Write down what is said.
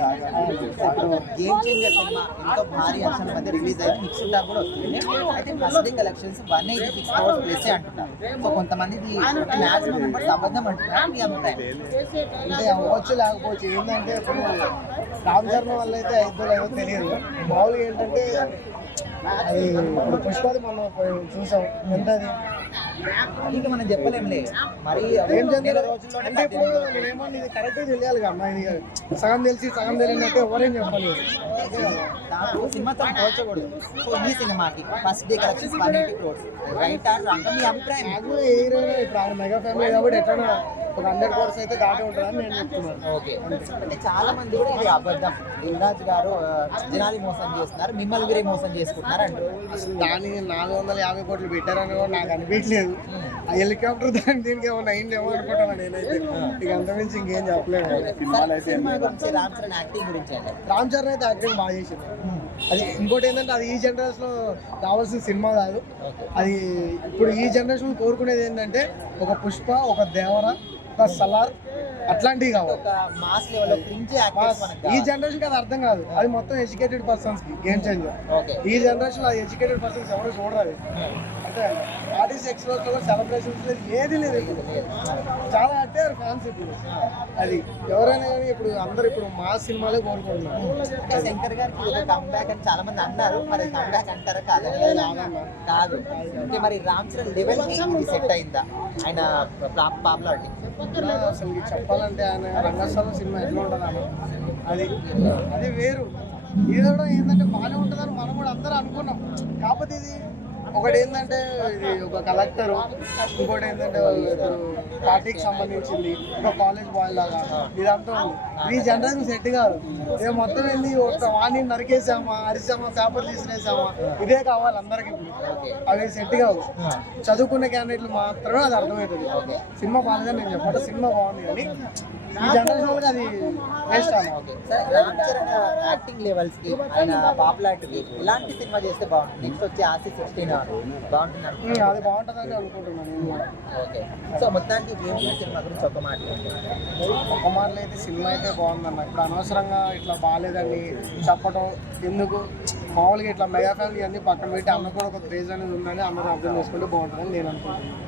ఇప్పుడు game changer cinema ఎంతో భారీ అంశాల మధ్య రిలీజ్ అయ్యి మిక్స్డ్ టాక్ కూడా వస్తుంది. అయితే first day collections 186 crores plus అంటున్నారు. సో కొంతమంది మ్యాక్సిమం మెంబర్స్ అబద్ధం అంటున్నారు. మీ అభిప్రాయం అంటే అవ్వచ్చు లేకపోవచ్చు. ఏంటంటే ఇప్పుడు రామ్ చరణ్ వల్ల అయితే అయిద్దో లేదో తెలియదు. మామూలుగా ఏంటంటే అది ఇప్పుడు పుష్పది మనం చూసాం. ఎంత అది ఇంకా మనం చెప్పలేంలే మరి ఏం నెల జరిగింది రోజుల్లోనే అంటే ఇప్పుడు నేనేమో ఇది కరెక్ట్గా తెలియాలి కదా. ఇది సగం తెలిసి సగం తెలియనట్టు ఎవరేం చెప్పాలి. నాకు సినిమాతో పోల్చకూడదు. సో ఈ సినిమాకి first day collections 180 crores right or wrong మీ అభిప్రాయం? నాకు ఏ హీరోయిన్ ఇప్పుడు ఆయన మెగా ఫ్యామిలీ కాబట్టి ఎట్లా ఒక 100 crores అయితే దాటి ఉంటుందని నేను చెప్తున్నాను. ఓకే, అంటే చాలా మంది కూడా ఇది అబద్ధం, దిల్రాజ్ గారు జనాలు మోసం చేస్తున్నారు, మిమ్మల్ని మీరే మోసం చేసుకుంటున్నారు అంటారు. అసలు దాని 450 కోట్లు పెట్టారని కూడా నాకు అనిపించలేదు. ఆ హెలికాప్టర్ దానికి దీనికి ఏమన్నా అయిందేమో అనుకుంటాను నేనైతే. ఇక అంతమించి ఇంకేం చెప్పలేదు. సినిమా గురించి రామ్ చరణ్ యాక్టింగ్ గురించి అంటే రామ్ చరణ్ అయితే యాక్టింగ్ బాగా చేసింది. అది ఇంకోటి ఏంటంటే అది ఈ జనరేషన్లో రావాల్సిన సినిమా కాదు. అది ఇప్పుడు ఈ జనరేషన్ కోరుకునేది ఏంటంటే ఒక పుష్ప, ఒక దేవర, ఒక సలార్ అట్లాంటివి కావాలి. ఒక మాస్ లెవెల్లో క్రింజ్ యాక్టర్స్ ఈ జనరేషన్ కి అది అర్థం కాదు. అది మొత్తం ఎడ్యుకేటెడ్ పర్సన్స్ కి గేమ్ చేంజర్. ఈ జనరేషన్ లో ఎడ్యుకేటెడ్ పర్సన్స్ ఎవరు చూడరు. అంటే ఆర్టిస్ట్ ఎక్స్ప్లోస్ లో సెలబ్రేషన్స్ లేదు, ఏది లేదు. చాలా అంటే ఫ్యాన్స్ ఇప్పుడు అది ఎవరైనా కానీ ఇప్పుడు అందరు ఇప్పుడు మా సినిమాలే కోరుకుంటున్నారు. శంకర్ గారికి ఏదో కమ్బ్యాక్ అని చాలా మంది అన్నారు. మరి కమ్బ్యాక్ అంటారా కాదు? అంటే మరి రామ్ చరణ్ లెవెల్ కి ఇది సెట్ అయిందా ఆయన పాపులారిటీ? అసలు చెప్పాలంటే ఆయన రంగస్థలం సినిమా ఎట్లా ఉంటుంది అన్న, అది వేరు. ఇది కూడా ఏంటంటే బాగానే ఉంటుందని మనం కూడా అందరూ అనుకున్నాం. కాకపోతే ఇది ఒకటి ఏంటంటే ఇది ఒక కలెక్టర్, ఇంకోటి ఏంటంటే ఇప్పుడు పార్టీకి సంబంధించింది, ఒక కాలేజ్ బాయ్ లాగా ఇదంతా ఉంది. ఈ జనరేషన్ సెట్ కాదు. ఇక మొత్తం ఏంది ఒక వాణి నరికేసామా, అరిసామా, పేపర్ తీసినేసామా, ఇదే కావాలి అందరికి. అవి సెట్ కావు. చదువుకున్న క్యాండిడేట్లు మాత్రమే అది అర్థమవుతుంది. సినిమా బాగాలేదని నేను చెప్పాను, సినిమా బాగుంది కానీ ఈ జనరేషన్ వాళ్ళకి అది వేస్ట్ అన్న. రామ్ చరణ్ యాక్టింగ్ లెవెల్స్ కి ఆయన పాపులారిటీకి ఇలాంటి సినిమా చేస్తే బాగుంటుంది. నెక్స్ట్ వచ్చి ఆర్సీ 16 బాగుంటుంది. అది బాగుంటుందని అనుకుంటున్నాను. ఓకే, సో మొత్తానికి గేమ్ సినిమా గురించి ఒక మాటలు అయితే సినిమా అయితే బాగుందన్న. ఇప్పుడు అనవసరంగా ఇట్లా బాగాలేదని చెప్పడం ఎందుకు? మామూలుగా ఇట్లా మెగా ఫ్యామిలీ అన్ని పక్కన పెట్టి అన్న కూడా ఒక క్రేజ్ అనేది ఉందని అందరూ అర్థం చేసుకుంటే బాగుంటుందని నేను అనుకుంటున్నాను.